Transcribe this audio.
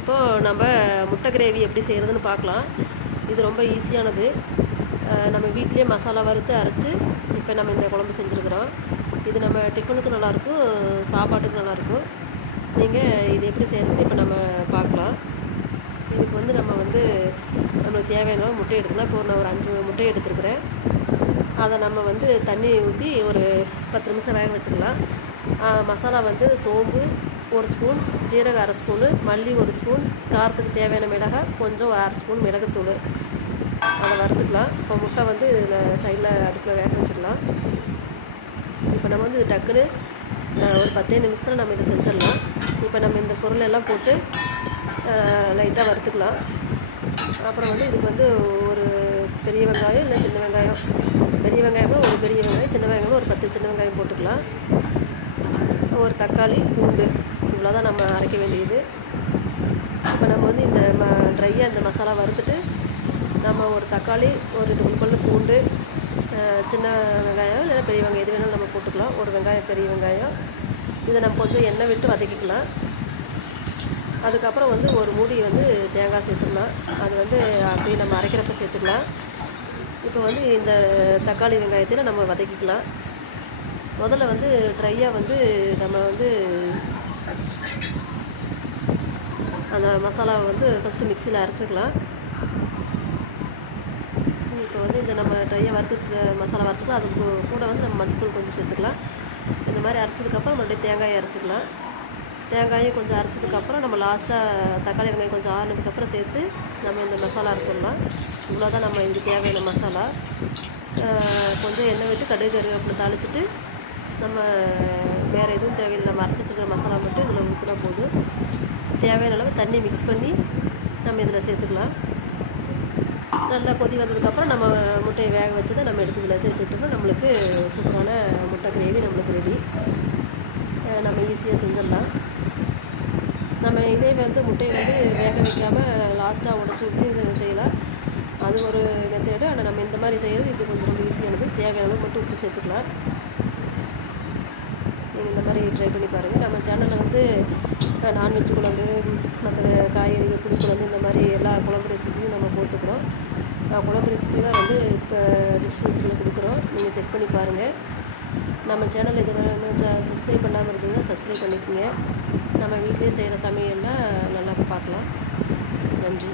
இப்போ நம்ம முட்டை கிரேவி எப்படி செய்கிறதுன்னு பார்க்கலாம். இது ரொம்ப ஈஸியானது. நம்ம வீட்டிலேயே மசாலா வறுத்து அரைச்சி இப்போ நம்ம இந்த குழம்பு செஞ்சுருக்குறோம். இது நம்ம டிஃபனுக்கு நல்லாயிருக்கும், சாப்பாட்டுக்கு நல்லாயிருக்கும். நீங்கள் இது எப்படி செய்கிறதுன்னு இப்போ நம்ம பார்க்கலாம். இதுக்கு வந்து நம்மளுக்கு தேவையான முட்டை எடுத்துக்கலாம். இப்போ நான் ஒரு 5 முட்டை எடுத்துருக்குறேன். அதை நம்ம வந்து தண்ணி ஊற்றி ஒரு 10 நிமிஷம் வேக வச்சுக்கலாம். மசாலா வந்து சோம்பு 1 ஸ்பூன், ஜீரகம் 1/2 ஸ்பூனு, மல்லி 1 ஸ்பூன், காரத்துக்கு தேவையான மிளகாய் கொஞ்சம் 1/2 ஸ்பூன் மிளகுத்தூள், அதை வறுத்துக்கலாம். இப்போ முட்டை வந்து இதில் சைடில் அடுப்பில் வேக வச்சுக்கலாம். இப்போ நம்ம வந்து இது டக்குன்னு ஒரு 10 நிமிஷத்தில் நம்ம இதை செஞ்சிடலாம். இப்போ நம்ம இந்த பொருள் எல்லாம் போட்டு லைட்டாக வறுத்துக்கலாம். அப்புறம் வந்து இதுக்கு வந்து ஒரு பெரிய வெங்காயம் இல்லை சின்ன வெங்காயம், பெரிய வெங்காயம்னா ஒரு பெரிய வெங்காயம், சின்ன வெங்காயம்னா ஒரு 10 சின்ன வெங்காயம் போட்டுக்கலாம். ஒரு தக்காளி, பூண்டு, இவ்வளோதான் நம்ம அரைக்க வேண்டியது. இப்போ நம்ம வந்து இந்த ட்ரையாக இந்த மசாலா வறுத்துட்டு நம்ம ஒரு தக்காளி, ஒரு 2 பல்லு பூண்டு, சின்ன வெங்காயம் இல்லை பெரிய வெங்காயம் எது வேணாலும் நம்ம போட்டுக்கலாம். ஒரு வெங்காயம், பெரிய வெங்காயம், இதை நம்ம கொஞ்சம் எண்ணெய் விட்டு வதக்கிக்கலாம். அதுக்கப்புறம் வந்து ஒரு மூடி வந்து தேங்காய் சேர்த்துக்கலாம். அது வந்து அப்படியே நம்ம அரைக்கிறப்ப சேர்த்துக்கலாம். இப்போ வந்து இந்த தக்காளி வெங்காயத்தில் நம்ம வதக்கிக்கலாம். முதல்ல வந்து ட்ரையாக வந்து நம்ம வந்து அந்த மசாலாவை வந்து ஃபஸ்ட்டு மிக்சியில் அரைச்சிக்கலாம். இப்போ வந்து இந்த நம்ம ட்ரையாக வறுத்து மசாலா வரைச்சிக்கலாம். அதுக்கு கூட வந்து நம்ம மஞ்சத்தூள் கொஞ்சம் சேர்த்துக்கலாம். இந்த மாதிரி அரைச்சதுக்கப்புறம் மறுபடியும் தேங்காயை அரைச்சிக்கலாம். தேங்காயும் கொஞ்சம் அரைச்சதுக்கப்புறம் நம்ம லாஸ்ட்டாக தக்காளி வெங்காயம் கொஞ்சம் ஆறுனதுக்கப்புறம் சேர்த்து நம்ம இந்த மசாலா அரைச்சிடலாம். இவ்வளோதான் நம்ம இதுக்கு தேவையான மசாலா. கொஞ்சம் எண்ணெய் விட்டு கடுகு கருவேப்பிலை தாளிச்சிட்டு நம்ம வேறு எதுவும் தேவையில்லை, நம்ம அரைச்சி வச்சுக்கிற மசாலா மட்டும் இதில் ஊற்றினா போதும். தேவையான அளவு தண்ணி மிக்ஸ் பண்ணி நம்ம இதில் சேர்த்துக்கலாம். நல்லா கொதி வந்ததுக்கப்புறம் நம்ம முட்டையை வேக வச்சதை நம்ம எடுத்து இதில் சேர்த்துட்டோம்னா நம்மளுக்கு சூப்பரான முட்டை கிரேவி நம்மளுக்கு ரெடி. நம்ம ஈஸியாக செஞ்சிடலாம். நம்ம இதே வந்து முட்டையை வந்து வேக வைக்காமல் லாஸ்ட்டாக உடச்சி ஊற்றி இது செய்யலாம். அது ஒரு மெத்தேடு. ஆனால் நம்ம இந்த மாதிரி செய்கிறது இது கொஞ்சம் ரொம்ப ஈஸியானது. தேவையான அளவு மட்டும் உப்பு சேர்த்துக்கலாம். நீங்கள் இந்த மாதிரி ட்ரை பண்ணி பாருங்கள். நம்ம சேனலில் வந்து நான்வெஜ் குழம்பு, மற்ற காய்கறிகள், புளிக்குழம்பு, இந்த மாதிரி எல்லா குழம்பு ரெசிபியும் நம்ம போட்டுக்கிறோம். குழம்பு ரெசிபி தான் வந்து இப்போ டிஸ்கிரிப்ஷனில் கொடுக்குறோம். நீங்கள் செக் பண்ணி பாருங்கள். நம்ம சேனல் இது சப்ஸ்கிரைப் பண்ணாமல் இருந்தீங்கன்னா சப்ஸ்கிரைப் பண்ணிக்கோங்க. நம்ம வீட்டிலே செய்கிற சமையல்லாம் நல்லா பார்க்கலாம். நன்றி.